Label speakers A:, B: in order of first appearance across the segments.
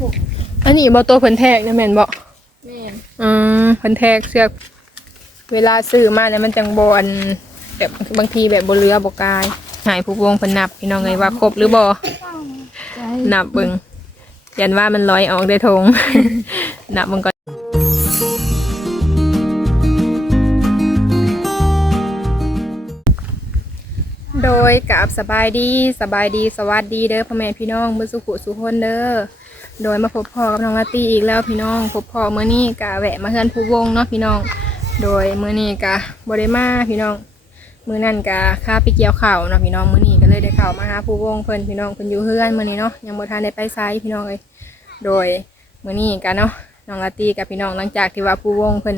A: ผม
B: อันนี้บ่ตัวเพิ่นแทกนะแม่นบ่
A: แม่น
B: อืมเพิ่นแทกเสือกเวลาซื้อมาแล้วมันจังบ่อันแบบบางทีแบบบ่เหลือบ่กายหายผู้วงเพิ่นนับพี่น้องไงว่าครบหรือบ่
A: ใจ
B: นับเบิ่งยันว่ามันลอยออกได้ทงนับเบิ่งก่อนโดยกับสบายดีสบายดีสวัสดีเด้อพ่อแม่พี่น้องมือสุขุสุคนเด้อ โดยมาพบพ่อกับน้องลาตีอีกแล้วพี่น้อง พบพ่อเมื่อนี้กะแวะมาเฮือนผู้วงเนาะพี่น้อง โดยเมื้อนี้กะบ่ได้มาพี่น้องมื้อนั้นกะค่าไปเกี่ยวข้าวเนาะพี่น้องมื้อนี้ก็เลยได้ข้าวมาหาผู้วงเพิ่นพี่น้องเพิ่นอยู่เฮือนมื้อนี้เนาะยังบ่ทันได้ไปไสพี่น้องเอ้ยโดยมื้อนี้กะเนาะน้องลาตีกับพี่น้องหลังจากที่ว่าผู้วงเพิ่น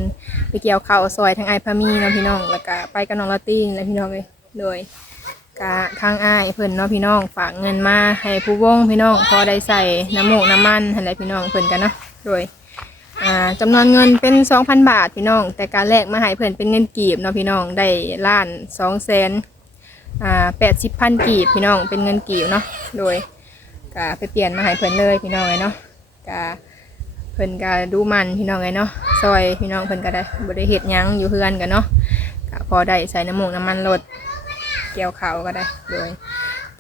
B: ไปเกี่ยวข้าวซอยทางไอ้พามีเนาะพี่น้องแล้วก็ไปกับน้องลาตีแหละพี่น้องเอ้ยโดย กะทางอ้ายเพิ่นเนาะพี่น้องฝากเงินมาให้ผู้วงพี่น้องพอได้ใส่น้ำหมูกน้ำมันหั่นแหละพี่น้องเพิ่นกันเนาะโดยอ่าจำนวนเงินเป็น 2,000 บาทพี่น้อง แต่การแลกมาให้เพื่อนเป็นเงินกีบเนาะพี่น้องได้ล้านสองแสนอ่าแปดสิบพันกีบพี่น้องเป็นเงินกีบเนาะโดยก็ไปเปลี่ยนมาให้เพื่อนเลยพี่น้องเลยเนาะก็เพื่อนก็ดูมันพี่น้องเลยเนาะซอยพี่น้องเพื่อนก็ได้บริเหตุยังอยู่เพื่อนกันเนาะก็พอได้ใส่น้ำหมูกน้ำมันรถ เกี่ยวเขาวก็ได้โดย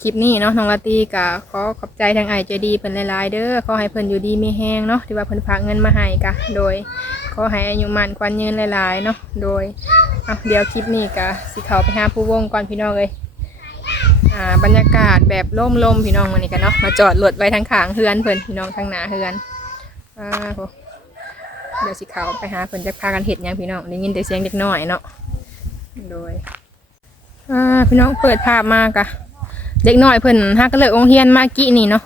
B: คลิปนี้เนาะน้องลาตีก็ขอขอบใจทางไอเจดีเพิ่นหลายๆเด้อขอให้เพิ่นอยู่ดีมีแห้งเนาะที่ว่าเพิ่นฝากเงินมาให้กะโดยขอให้อายุมันควันยืนหลายๆเนาะโดยเอะเดี๋ยวคลิปนี้ก็สิเขาไปหาผู้วงก่อนพี่น้องเลยอ่าบรรยากาศแบบร่มๆพี่น้องวันนี้กันเนาะมาจอดรถไว้ทางขางเฮือนเพิ่นพี่น้องทางหนาเฮือนอ่าโหเดี๋ยวสิเขาไปหาเพิ่นจะพากันเฮ็ดยังพี่น้องได้ยินแต่เสียงเด็กน้อยเนาะโดย อ่าพี่น้องเปิดภาพมากะเด็กน้อยเพิ่นฮักก็เลยองเฮียนมากี้นี่เนาะ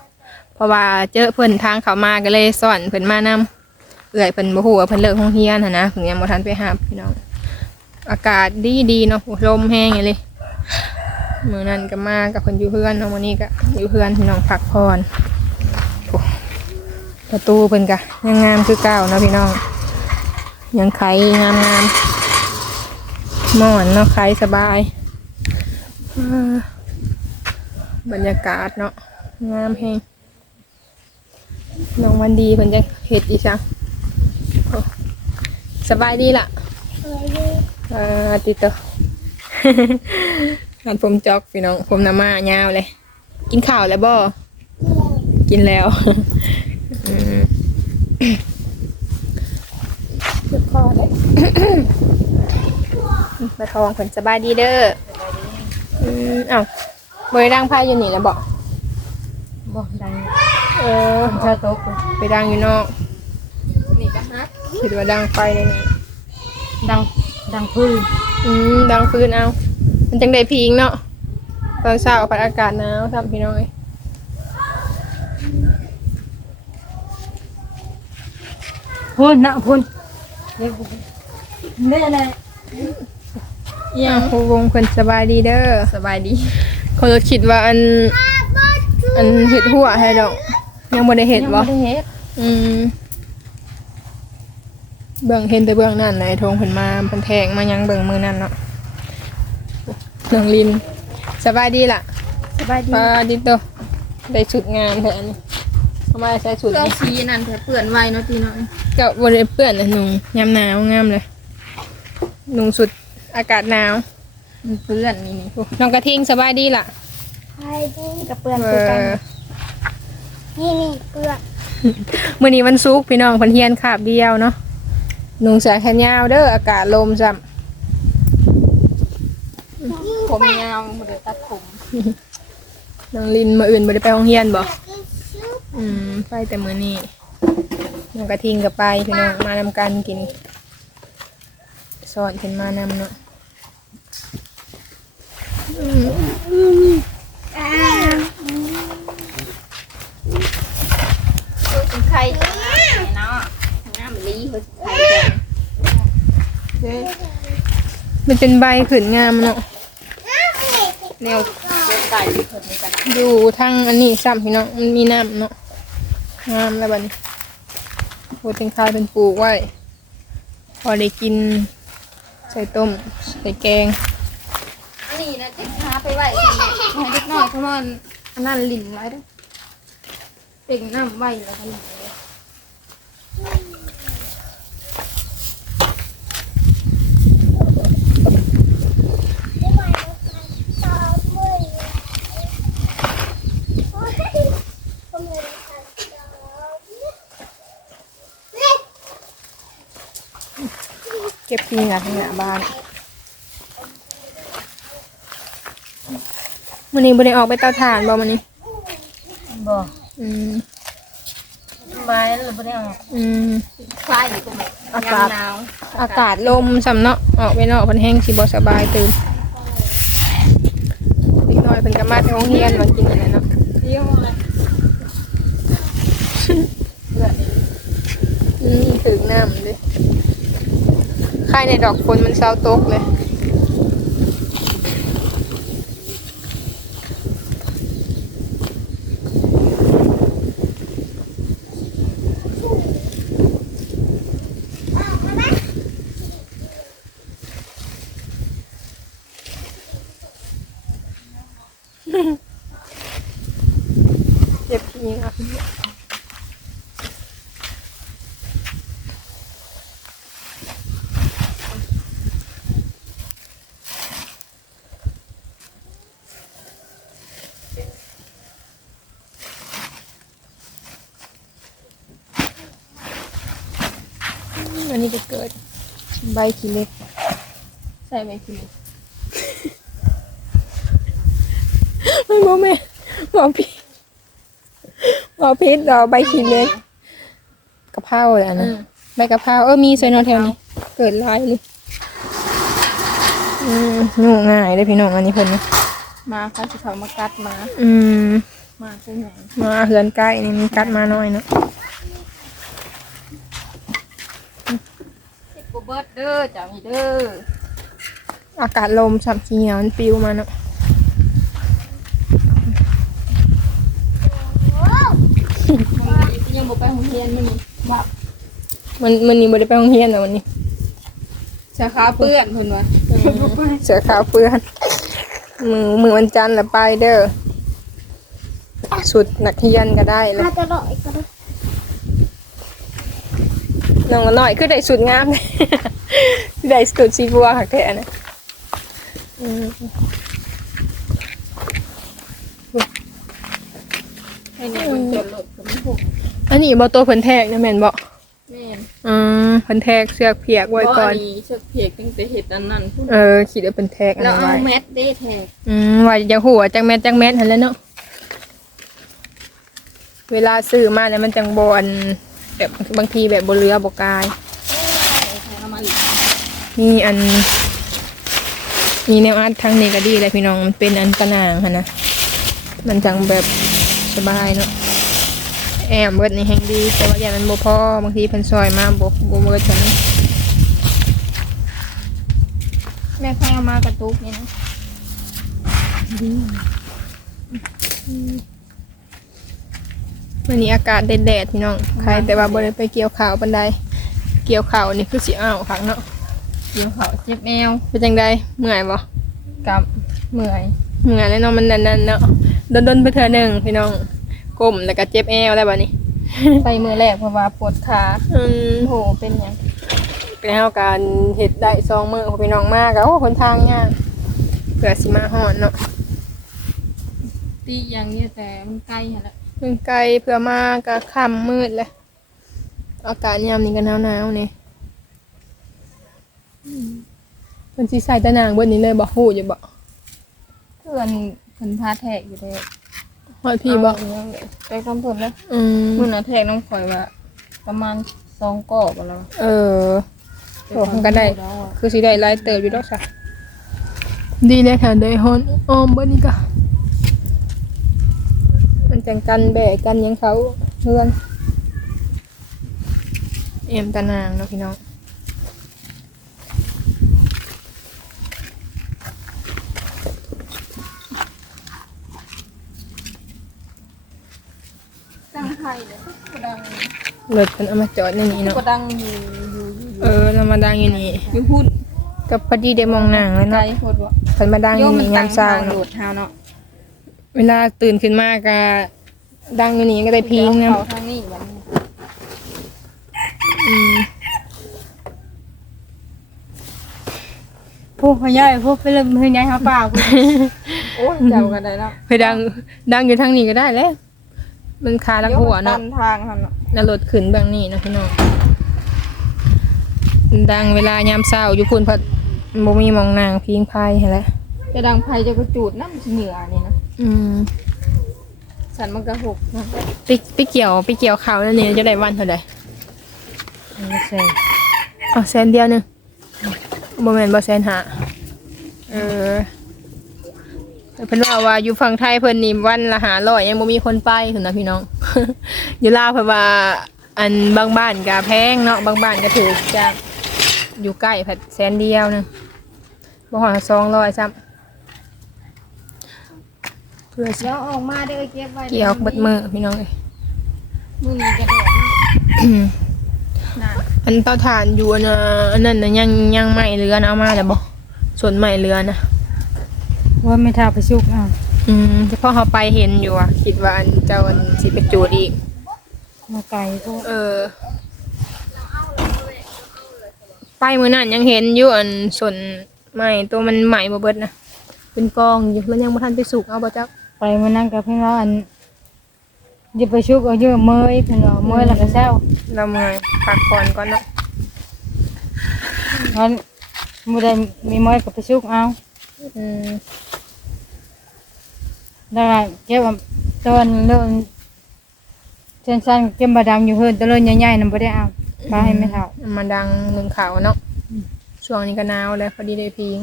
B: เพราะว่าเจอเพิ่นทางเขามาก็เลยสอนเพิ่นมานำเอื่อยเพิ่นบ่ฮู้ว่าเพิ่นเลิกโรงเรียนหั่นนะเพิ่นยังบ่ทันไปหาพี่น้อง อากาศดีดีเนาะลมแห้งอย่างเลยมื้อนั้นก็มากับเพิ่นอยู่เพื่อนเนาะมื้อนี้ก็อยู่เพื่อนพี่น้องพักผ่อนประตูเพิ่นก็ยังงามคือเก่าเนาะพี่น้อง ยังไขงามๆหมอนเนาะไขสบาย บรรยากาศเนาะงามแฮงน้องวันดีเพิ่นจะเฮ็ดอีจังโอ้สบายดีล่ะเอ่อติดต่องานผมจอกพี่น้องผมน้ำมายาวเลย กินข้าวแล้วบ่กินแล้วอืมเจ็บคอเลยปลาทองเพิ่นสบายดีเด้อ อืมเอ้าบริดังไพ่อยู่นี่แล้วบอก
A: บอกดัง
B: เออ
A: ถ้าโต๊ะ
B: ไปดังอยู่นอก
A: นี่ก็ฮัก
B: คิดว่าดังไฟในนี่
A: ดังดังพื้น
B: อืมดังฟืนเอามันจังได้พิงเนาะตอนเช้าพัดอากาศหนาวทำพี่น้อย
A: พุ่นนะพุ่นนี่แหละ
B: เอี่ยงครูวงเพิ่นสบายดีเด้อ
A: สบายดี
B: คนรถคิดว่าอันอันเห็ดหัวให้ดอกยังบ่ได้เห็ดบ่
A: ยังไม่ได้เฮ็ด
B: อืมเบื้องเห็นแต่เบื้องนั่นไหนทงเพิ่นมาเพิ่นแทงมายังเบื้องมือนั่นเนาะน้องลินสบายดีล่ะ
A: สบายดี
B: ปลาดิโตได้ชุดงามแท้อันนี้ทำไมใช้ชุด
A: เสื้อ
B: นี้
A: สีนั่นแถเปื่อนไว้เนาะทีเนาะ
B: ก็บริเปื้อนเลยหนุ่งยามหนาวงามเลยหนุ่งสุด อากาศหนาว
A: มันเปื่อนนี่นี่
B: โอ้น้องกระทิงสบายดีล่ะ
C: ใช่ดิกับเปื้อน
B: เอ
C: คือกัน
B: อ
C: นี่นี่เปื้อน
B: มื่อนี้วันซุกร์พี่น้องเพันเฮียนขาบเดียวเนาะหนุ่งเสื้อแขนยาวเด้ออากาศลมจ้
A: ผมยาวบ่ได้ตัดผมำ
B: น้องลินมาอื่นบ่ได้ไปโรงเรียนบ่อืมไปแต่มื้อนี้น้องกระทิงก็ไปพี่น้องมานำกันกินสอนขึ้นมานำเนาะ
A: เป็นไข่เนาะน้ำลีเขาไข่
B: มันเป็นใบขึ้นงามเนาะแนว
A: เลือดตายที่คนนี้กัน
B: อยู่ทางอันนี้ซ้ำพี่น้องมันมีน้ำเนาะงามแล้วบัดนโอ้เป็นข้าวเป็นปลูกไว้ พอได้กินใส่ต้ม ใส่แกง
A: น่อยเขามันอันนั้นลินไว้ด้วยเป่งน้ำไว้แล้วก็ลินไว้เก็
B: บปีที่หน้าบ้าน วันนี้บ่ได้ออกไปเตาถ่านบ่มันนี้
A: บ่
B: อืม
A: บายแล้วบ่ได้ออก
B: อืม
A: ไฟอยู่ตรงไหน
B: อากาศ
A: ยมหนาว
B: อากาศลมสำเนาะออกไปนอกเพิ่นแห้งสิบ่สบายตื่นเด็กน้อยเพิ่นก็มาที่โรงเรียนมากินอันนั้นเนาะ
A: เที่ยวเลย
B: อืมถึงน้ำเลยใครในดอกฝนมันเศร้าตกเลย อันนี้ก็เกิด ใบขี้เล็ก
A: ใส่ใบขี้เหล็ก
B: ไม่บอกแม่บอกพี่บอกพิษดอกใบขี้เล็กกะเพราแหละนะใบกะเพราเออมีใส่นอแถวนี้เกิดลายเลยอืมงูง่ายเลยพี่น้องอันนี้เพิ่นนะ
A: มาเขาสิเขามากัดมา
B: อืม
A: มาใช่ไหม
B: มาเหือนใกล้นี่มันกัดมาหน่อยเนาะ
A: สิบกว่า เบิดเด้อจ้ามีเด้อ
B: อากาศลมสับขี้เหนียวมันปลิวมาเนาะ
A: ยังบ่ไปโรงเรียนมันนี่ว่า
B: มันมันนี่บ่ได้ไปโรงเรียนนะวันนี้
A: สาขาเปื้อนเพิ่นว่า
B: เสือขาวเปื้อนมือมือวันจันทร์ละไปเด้อสุดนักเรียนก็ได้เลย
C: น่าจะรออีกก็ได้
B: น้องละหน่อยคือได้สุดงาม ได้สุดสีบัวค่ะแท้นะอืม
A: ให้เนี่ยมันจอดรถก็ไม่ถูก
B: อันนี้บ่ตัวเพิ่นแทกนะแม่นบ่
A: แม่น
B: อืมเพิ่นแทกเสือกเพียกไว้ก่อน
A: บ่นี้เชือกเพียกตั้งแต่เฮ็ดอันนั้นพุ่น
B: เออคิดว่าเพิ่นแทกอัน
A: แล้ว
B: นั้น
A: เอา
B: ไว้
A: แมทเด้แทก
B: อืมว่าจะหัวจักแม่นจักแม่นหั่นแหล้วเนาะเวลาซื้อมาแล้วมันจังบ่อันแบบบางทีแบบบ่เหลือบ่กาย
A: แทกเอามาอีก
B: มีอัน มีแนวอัดทางนี้ก็ดีเลยพี่น้องมันเป็นอันตะนางค่ะนะมันจังแบบสบายเนาะแอมเบิดนี่แห่งดี แต่ว่าอย่างมันบ่พอบางทีเพิ่นซอยมาบ่บ่เบิดกัน
A: แม่เขาเอามากระตุกนี่นะ
B: วันนี้อากาศแดดๆพี่น้อง ใครแต่ว่าบ่ได้ไปเกี่ยวข้าวปานใดเกี่ยวข้าวนี่คือสิอ้าวคักเนาะ
A: เดี๋ยวเขาเจ็บแอว
B: เป็นจังไดเมื่อยบ่
A: กับเมื่อย
B: เมื่อยแล้วเนาะมันนั่นๆเนาะดนๆไปเทื่อหนึงพี่น้องก้มแล้วก็เจ็บแอวแล้วบัดนี้
A: ไปมือแรกเพราะว่าปวดขา
B: อืม
A: โหเป็นหยัง
B: ไปเฮาการเฮ็ดได้สองมื้อพอพี่น้องมากโอ้คนทางยากเพื่อสิมาฮอดเนาะ
A: ตีอย่างนี้แต่มันใกล้หั่นแหละ
B: มันไกลเพื่อมาก็ค่ำมืดเลยอากาศยามนี้ก็หนาวๆนี่ มันสิใส่ตะนางเบิดนี้เลยบ่ฮู้อยู่บ่
A: เพื่อนเพิ่นพาแทกอยู่เลย
B: ฮอดพี่บ่
A: เอาอย่างเงี้ยไปคำเพิ่นแล้ว
B: อืม
A: มื้อน่ะแทกน้องข่อยว่าประมาณ2กอบบ่แล้ว
B: เออโอ้มันก็ได้ คือสิได้หลายเติบอยู่ดอกซะดีเลยค่ะได้ฮอนอ้อมเบิดนี่ก็มันจังกันแบกกันหยังเขาเฮือน เอ็มตะนางเนาะพี่น้อ
A: ง ไทยเด้อดัง
B: รถเพิ่นเอามาจอดในนี้เนาะ
A: ก็ดังอยู่อยู่อยู่
B: เออเรามาดังอยู่นี่
A: อยู่พุ่น
B: ก็พอดีได้มองหนังเลย
A: ไกล
B: เนาะ
A: โคตรบ่
B: เพิ่นมาดังอ
A: โย
B: ยู่
A: มมัน
B: นี่
A: ตั้
B: ยางมเช้า
A: ทางโด
B: เนาะ
A: ดเฮาเนาะ
B: เวลาตื่นขึ้นมาก็ดังอยู่นี่ก็ได้พีงนะ
A: เขาทางนี้บัดนี้
B: อืม
C: พวกพ่อใหญ่พวกไปเริ่มพ่อใหญ่หาป่ากู
A: โอ้ยเจ้าก็ได้แล้ว
B: ไปดังดังอยู่ทางนี้ก็ได้แล้ว มันคาลังหัวเนาะ
A: ตันทางหั่นเนาะ
B: แล้วรถขึ้นเบางนี่เนาะพี่น้องดังเวลายามเช้าอยู่พุ่นพัดบ่มีหมองนางพิงพายหั่นแหละ
A: จะดังไผจะกระจูดน้ำเหนือนี่นะ
B: อืม
A: สันมันกระหกนะ
B: ไปไปเกี่ยวไปเกี่ยวข้าวแล้วนี่จะได้วันเท่าใด
C: ไม่ใช่
B: อ๋อแสนเดียวหนึงบ่แม่นบ่แสนหาเออแต่ เพิ่นว่าว่าอยู่ฝั่งไทยเพิ่นนี่วันละ500ยังบ่มีคนไปพุ่นนะพี่น้อง อยู่ลาวเพิ่นว่าอันบางบ้านก็แพงเนาะบางบ้านก็ถูกจากอยู่ใกล้ผัดแสนเดียวหนึงบ่ฮอด200ซ้ำเพื่อสิ
A: เดี๋ยวออกมาเด้อเก็บไว้
B: เกี่ยวเบิดมือพี่น้องเอ้ย
A: มือนี้กระโดดนะ
B: อันเตาถ่านอยู่อันน่ะอันนั้นน่ะยังยังไหม้เรือนะเอามาแล้วบ่ส่วนไหม้เรือนะ
C: ว่าไม่ท่าไปชุกอะ
B: อืมเฉพาะเขาไปเห็นอยู่อะ คิดว่าอันเจ้าอันสิไปจูดอีก
C: มาไกลก็
B: เออ ไปมื้อนั้นยังเห็นอยู่อันส่วนไหม้ตัวมันไหม้บ่เบิดนะเป็นกองอยู่แล้วยังบ่ทันไปสุกเอาบ่จัก
C: ไปมานั่งกับเพื่อนว่าอันจะไปชุกเอาเยอะเมยเพื่อนว่าเมยแล้วก็แซว
B: เราเมื่อยพักผ่อนก่อนเนาะ
C: งั้นมือใดมีเมยก็ไปชุกเอา
B: อืม
C: แล้วก็เก็บเอาตอนเริ่มสั้นๆเก็บบาดำอยู่เฮือนแตะเลิ่นใหญ่ๆนั่นบ่ได้เอาไปให้ไม่เท่า
B: มาดังหนึ่งข่าวเนาะช่วงนี้ก็หนาวแล้วพอดีได้พิง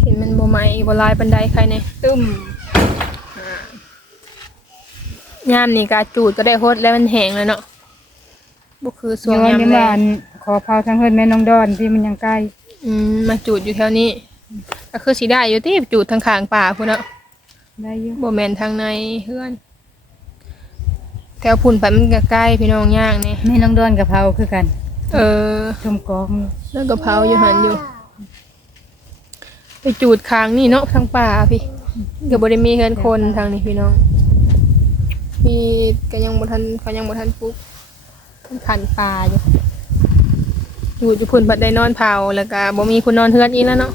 B: เห็นมันบ่ไหม้บ่ลายปานใดใครเนี่ย
A: ตึม
B: ยามนี่กาจูดก็ได้โฮดแล้วมันแห้งแล้วเนาะบ่คือส่วง
C: เดี๋ยวยา
B: ม
C: นี้
B: แร
C: มางอันขอเผาทางเฮือนแม่น้องดอนที่มันยังใกล้
B: อืมมาจูดอยู่แถวนี้ ก็คือสิได้อยู่ที่จูดทางข้างป่าพุ่นเนาะ
C: ได้อยู่
B: บ่แม่นทางในเฮือนแถวพุ่นไปมันก็ใกล้พี่น้องย่างนี่
C: แม่น้องดอนกับเผาคือกัน
B: เออ
C: ชมกองอยู่
B: แล้วก็เผาอยู่หันอยู่ ไปจูดค้างนี่เนาะทางป่าพี่ก็บ่ได้มีเฮือนคนทางนี้พี่น้อง มีก็ยังบ่ทันเขายังบ่ทันปลุกมันขันป่าอยู่อยู่อยู่พุ่นบัดได้นอนเผาแล้วก็บ่มีผู้นอนเฮือนอีกแล้วเนาะ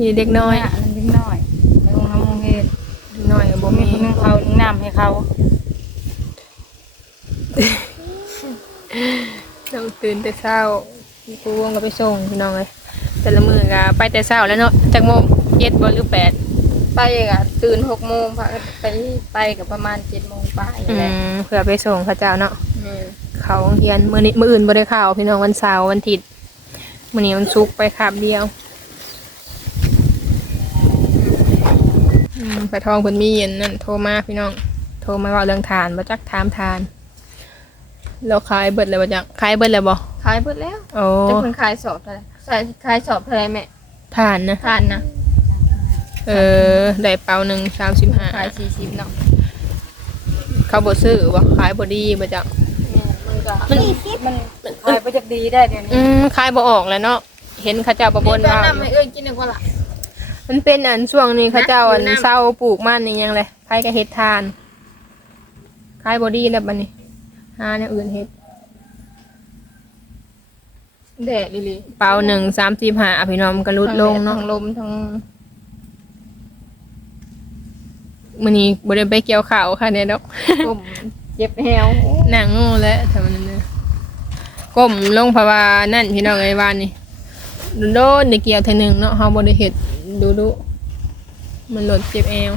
B: มีเด็กน้อย
C: นั่นเล็กน้อยไปโรงน้ำโรงเรียน
B: เด็กน้อยก็บ่
C: บ่มี
B: มี
C: คนนึงเขานึ่งน้ำให้เขา
B: เราตื่นแต่เช้าครูวงก็ไปส่งพี่น้องเลยแต่ละมื้อก็ไปแต่เช้าแล้วเนาะจากโมงเจ็ดบ่หรือแปด
A: ไปอะตื่นหกโมงพาไปไปกับประมาณเจ็ดโมงไป
B: อื
A: แหละ
B: มเพื่อไปส่งเขาเจ้าเนาะ
A: อืม
B: เขาโรงเรียนมื้อนี้มื้ออื่นบ่ได้เข้าพี่น้องวันเสาร์วันอาทิตย์มื้อนี้วันศุกร์ไปคาบเดียว อืมไปทองเพิ่นมีเย็นนั่นโทรมาพี่น้อง โทรมาเว่าเรื่องทานบ่จักถามทาน เราขายเบิดเลยบ่จักขายเบิดแล้วบ่
A: ขายเบิดแล้ว
B: โอ้
A: จะเพิ่นขายสอบเท่าไหร่ใส่ขายสอบเท่าไหร่แม่
B: ทานนะ
A: ทานนะ
B: เออได้เปาหนึ่งสามสิบห้า
A: ขายสี่สิบเนาะ
B: เขาบอซื้อว่าขายบอดีมาจาก
A: แม่มันก็
B: มัน
C: มันขายไปจากดีได้เดี๋ยวนี้
B: อืมขายบ่ออกแล้วเนาะเห็นเข้าเจ้าประบน
A: เดี๋ยว
B: ว่า
A: น้ำให้เอ้ยกินดีกว่าล่ะ
B: มันเป็นอันช่วงนี้เข้าเจ้าอัน
A: อยู่น้ำ
B: เศร้าปลูกมันนี่ยังเลยใครก็เฮ็ดทานขายบอดีแล้วบัดนี้หาเนี่ยอื่นเฮ็ด
A: แดดลิลิ
B: เปาหนึ่งสามสิบห้าพี่น้องมันก็ลดลงเนาะ
A: ทั้งลมทั้ง
B: มื้อนี้บ่ได้ไปเกี่ยวข้าวค่ะเนี่ยดอก
A: ลมเจ็บแฮว
B: หนังโง่แล้วทำนั้นนะก้มลงเพราะว่านั่นพี่น้องไอ้วานนี่โดนได้เกี่ยวเทอหนึงเนาะเฮาบ่ได้เฮ็ด ดูดู มันหลดเจ็บแอว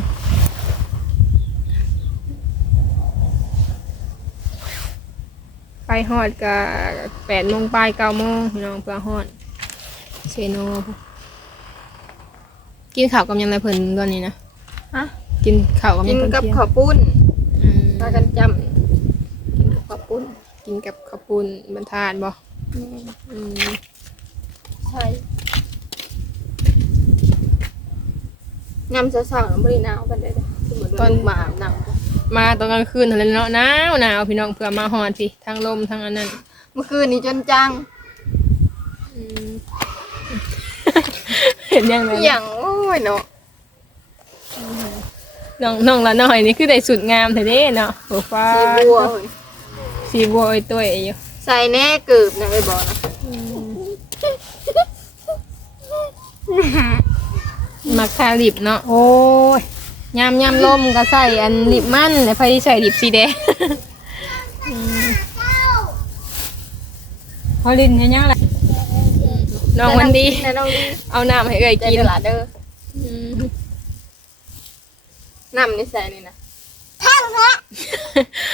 B: ไปฮอดก็8โมงปลาย9โมงพี่น้องเพื่อฮอดเซโนกินข้าวกับหยังไงเพิ่นตอนนี้นะ
A: ฮะ
B: กินข้าวกับห
A: กิ
B: ยั
A: น
B: งเพิ่น
A: กับ
B: เที่ยง
A: ข้าวปุ้น
B: อืม
A: พากันจำกินกับข้าวปุ้น
B: กินกับข้าวปุ้นบรรทานบ่
A: อืม
B: อืม
A: ใช่ ยำเช้าๆไม่ได้หนาวกันเลยคือเหมือนตอนมาอาบน้ำ
B: มาตอนกลางคืนอะไรเนาะหนาวหนาวพี่น้องเพื่อมาฮอดพี่ทั้งลมทั้งอันนั้น
A: เมื่อคืนนี้จนจัง
B: อืมเห็นยังไง
A: อหย่างโอ้ยเนาะ
B: น้องน้องละน้อยนี่คือได้สุดงามแท้เด้เนาะโอ้ฟ้า
A: สีบัวเฮ้ย
B: สีบัวไอ้ตัวเอยู่
A: ใส่แน่เกือบนะไอ้บอกนะ
B: มักทาลิปเนาะ
C: โอ้ย
B: ยามยามลมก็ใส่อันลิปมันแต่ไผที่ใส่ลิปสีแดง
C: พอลินเฮ็ดหยังล่ะ
B: น้องวันดี
A: นะน้องดี
B: เอาน้ำให้เอ่ย
A: ใจ
B: กิน
A: เดือดเด้อ
B: อืม
A: น้ำนี่ใส่นี่นะ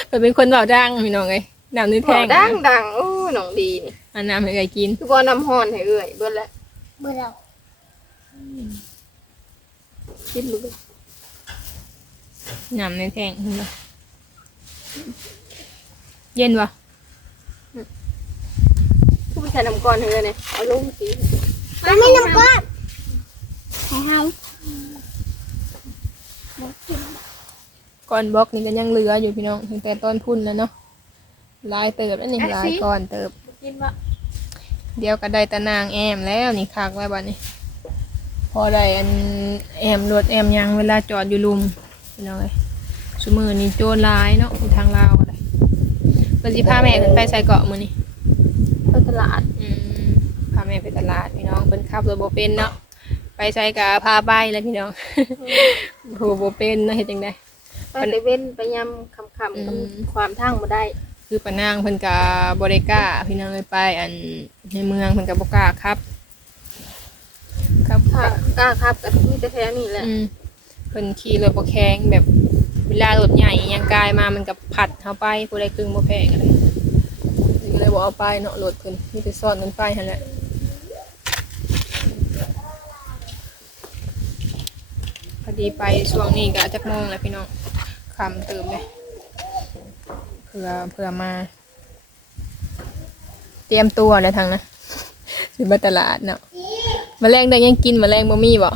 B: เพิ่นเป็นคนเบาดังพี่น้องเอ้ยน้ำนี่
A: บ
B: แท่
A: อก
B: ง
A: ดังดังโอ้น้องดีนี่
B: เอาน้ำให้เอ่ยกิน
A: คือบ่น้ำฮ้อนให้เอื้อยเบิดแล้ว
D: เบื่อแล้ว
A: คิดรู้
B: น้ำในแท่งเห็นบ่เย็นบ่
A: คือบ่ใส่น้ำก่อนให้เอื้อยนี่เอาลงสิ
D: มันไม่น้ำก้อนให้ให้
B: ก้อนบล็อกนี่ก็ยังเหลืออยู่พี่น้องตั้งแต่ต้นพุ่นแล้วเนาะหลายเติบแล้วนี่หลายก้อนเติบ
A: กินบ่
B: เดี๋ยวก็ได้ตะนางแอมแล้วนี่คักไว้บัดนี้ พอได้อันแอมรถแอมยังเวลาจอดอยู่ลุมพี่น้องเอ้ยสมือนี่โจรหลายเนาะอยู่ทางลาวก็ได้เพิ่นสิพาแม่ขึ้นไปใส่เกาะมื้อนี้
A: ไปตลาด
B: อืมพาแม่ไปตลาดพี่น้องเพิ่นขับรถบ่เป็นเนาะไปใส่กะพาไปแล้วพี่น้องโหบ่เป็นเนาะเฮ็ดจังได๋
A: ไปตะเว้นไปยำค่ำๆกับ
B: อืม
A: ความทางบ่ได้
B: คือปะนางเพิ่นก็บ่ได้กล้าพี่น้องเลยไปอันในเมืองเพิ่นก็บ่กล้าครับ ครับ
A: ถ้ากล้าครับก็มีแต่แท้นี่แหละ
B: อืมเพิ่นขี่รถบ่แข็งแบบเวลารถใหญ่อิหยังกายมามันก็พัดเฮาไปผู้ใดกึ่งบ่แพงอะไรก็เลยบ่เอาไปเนาะรถเพิ่นมีแต่ซ่อนกันไปหั่นแหละพอดีไปช่วงนี้ก็จักโมงแล้วพี่น้องค่ำเติมเลยเพื่อเพื่อมา เตรียมตัวเลยทางนะสิมาตลาดเนาะ แมลงได้ยังกินแมลงบ่มีบ่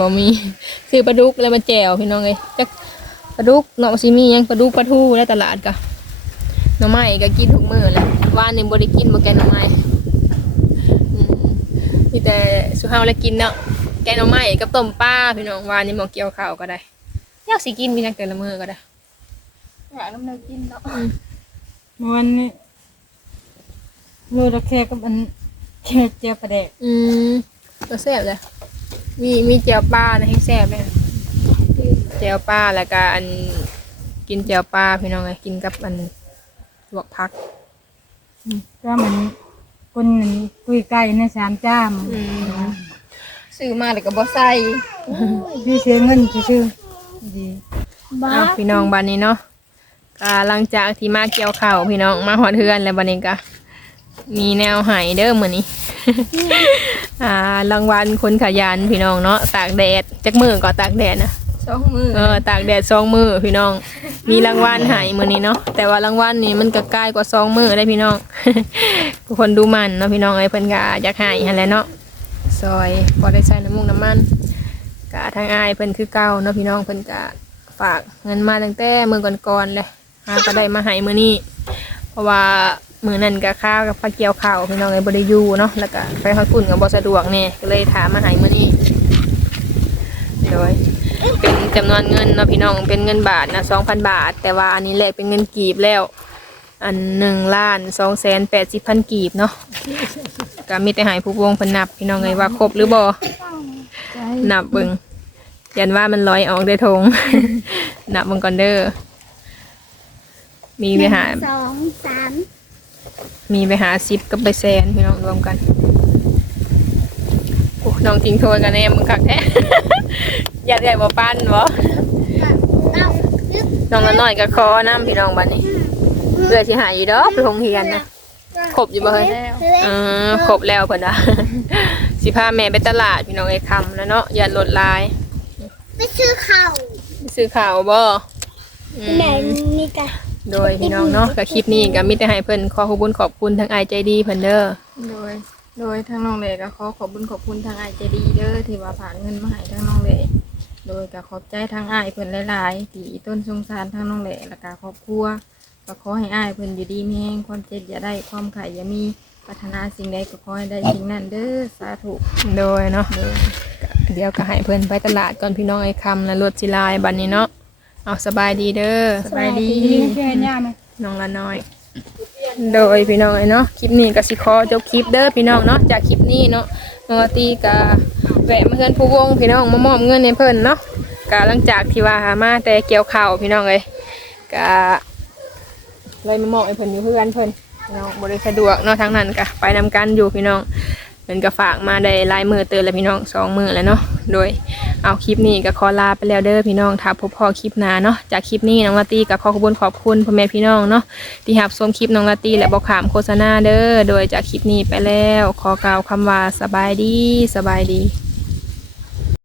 B: บ่มีซื้อปลาดุกแล้วมาแจวพี่น้องเอ้ยจักปลาดุกเนาะสิมีหยังปลาดุกปลาทูในตลาดกะหน่อไม้ก็กินทุกมื้อแหละว่านนี่บ่ได้กินบ่แกงหน่อไม้อืมมีแต่สุเฮาแล้วกินเนาะแกงหน่อไม้กับต้มปลาพี่น้องวานนี่หมอเกี่ยวข้าวก็ได้อยากสิกินมีจังแต่ละมื้อก็ได้
A: อยากน้ำเนยกินเนาะ
C: เมื่อวันนี้รู้ตะแค่กับอัน แค่เจียวประแดก
B: อืมก็แซ่บเลยมีมีแจ่วปลานะให้แซ่บเลยแจ่วปลาแล้วก็อันกินแจ่วปลาพี่น้องไงกินกับอันลวกผัก
C: ก็เหมือนคนนั้นกุยไก่ในสามจ้าม
B: อืม
A: ซื้อมาแล้วก็บ่ใส่
C: พี่เสียเงินซื่อๆดี
D: บ้า
B: อะพี่น้องบันนี้เนาะก็หลังจากที่มาเกี่ยวข้าวพี่น้องมาหอดเทือนแล้วบันนี้ก็ มีแนวใหายเด้อมื้อนี้ อ่ารางวัลคนขยันพี่น้องเนาะตากแดดจักมือก็ตากแดดนะ
A: สองมือ
B: เออตากแดดสองมือพี่น้อง มีรางวัลใหายมือนี้เนาะแต่ว่ารางวัลนี่มันก็ใกล้กว่าสองมือได้พี่น้องทุกคนดูมันเนาะพี่น้องไอ้ยเพิ่นก็อยากใหายหั่นแหละเนาะซอยพอได้ใส่น้ำมุกน้ำมันกะทางอายเพิ่นคือเก่าเนาะพี่น้องเพิ่นก็ฝากเงินมาตั้งแต่มือก่อนๆเลยหาก็ได้มาใหายมือนี้เพราะว่า มือนั่นก็ข้าวกับปลาเกียวข้าวพี่น้องไอ้บริยูเนาะแล้วก็ไปฮอดปุ่นกับบสะดวกเนี่ยก็เลยถามมาหายมือนี้โดยเป็นจำนวนเงินเนาะพี่น้องเป็นเงินบาทนะสองพันบาท แต่ว่าอันนี้แหละเป็นเงินกีบแล้ว อันหนึ่งล้านสองแสนแปดสิบพันกีบเนาะก็มีแต่หายผู้วงพนับ พี่น้องไงว่าครบหรือบ่นับเบิงยันว่ามันลอยออกได้ทงนับเบิงก่อนเด้อมีไปหา
D: สองสาม
B: มีไปหาซิปกับไปแซนพี่น้องรวมกันโอ้น้องทิ้งโทรกันแน่มึงคักแท้ อยากได้บ่ปั้นบ่
D: เก้ายึด
B: น้องละน้อยก็คอน้ำพี่น้องบัดนี้เพื่อที่หาอยู่ดอกไปโรงเรียนนะครบอยู่บ่เฮ้ย
D: เล็ก
B: เออครบแล้วเพิ่นว่าสิพาแม่ไปตลาดพี่น้องไอ้คำแล้วเนาะอย่าลดลาย
D: ไปซื้อข้าว
B: ซื้อข่าวบ่อืม
D: แม่นี่กะ
B: โดยพี่น้องเนาะกับคลิปนี้ก็มีแต่ให้เพิ่นขอขอบคุญขอบคุณทางไอใจดีเพิ่นเด้อ
A: โดย โดยทางน้องเล็กก็ขอขอบคุญขอบคุณทางอ้ายใจดีเด้อที่ว่าผ่านเงินมาให้ทางน้องเล็กโดยก็ขอบใจทางอ้ายเพิ่นหลายๆที่ต้นสงสารทางน้องเล็กแล้วก็ครอบครัวก็ขอให้อ้ายเพิ่นอยู่ดีมีแฮงความเจ็บอย่าได้ความไข่อย่ามีปรารถนาสิ่งใดก็ขอให้ได้สิ่งนั้นเด้อสาธุ
B: โดยเนาะเดี๋ยวก็ให้เพิ่นไปตลาดก่อนพี่น้องไอ้คำแล้วรถสิลายบัดนี้เนาะ เอาสบายดีเด้อ
A: สบายดี
C: ดีแค่ย่าไหม
B: น้องละน้อย โดยพี่น้องเนาะคลิปนี้ก็สิขอจบคลิปเด้อพี่น้องเนาะจากคลิปนี้เนาะน้องอาตีก็แวะมาเฮือนผู้วงพี่น้องมามอบเงินให้เพิ่นเนาะก็หลังจากที่ว่าหามาแต่เกี่ยวข้าวพี่น้องเอ้ยก็เลยมามอบให้เพิ่นอยู่เฮือนเพิ่นพี่น้องบ่ได้สะดวกเนาะทางนั้นก็ไปนำกันอยู่พี่น้อง เป็นก็ฝากมาได้ลายมือเตือนแล้วพี่น้องสองมือแล้วเนาะโดยเอาคลิปนี้ก็ขอลาไปแล้วเด้อพี่น้องถ้าพบพอคลิปหน้าเนาะจากคลิปนี้น้องลาตี้ก็ขอขอบคุณขอบคุณพ่อแม่พี่น้องเนาะที่หับชมคลิปน้องลาตี้และบ่ขามโฆษณาเด้อโดยจากคลิปนี้ไปแล้ว ขอกล่าวคำว่าสบายดีสบายดี